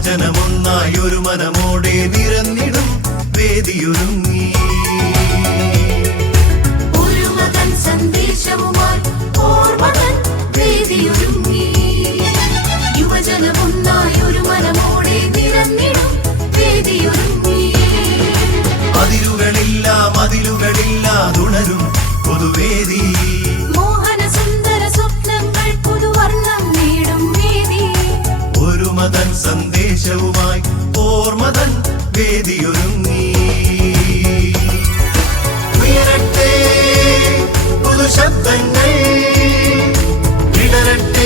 യുവജനമൊന്നായി ഒരു മനമോടെ നിറഞ്ഞിടും വേദിയൊരുങ്ങി. ഒരുമതൻ സന്ദേശവുമായി ഓർമ്മതൻ വേദിയൊരുങ്ങി. യുവജനമൊന്നായി ഒരു മനമോടെ നിറഞ്ഞിടും വേദിയൊരുങ്ങി. അതിരുകളില്ല മതിലുകളില്ലാതുണരും പൊതുവേദി. മോഹന സുന്ദര സ്വപ്നങ്ങൾ പുതുവർണ്ണം നേടും വേദി. ഒരുമതൻ സന്ദേശവുമായി ഓർമ്മതൻ വേദിയൊരുങ്ങി. ഉയരട്ടെ പുതുശബ്ദങ്ങൾ, വിടരട്ടെ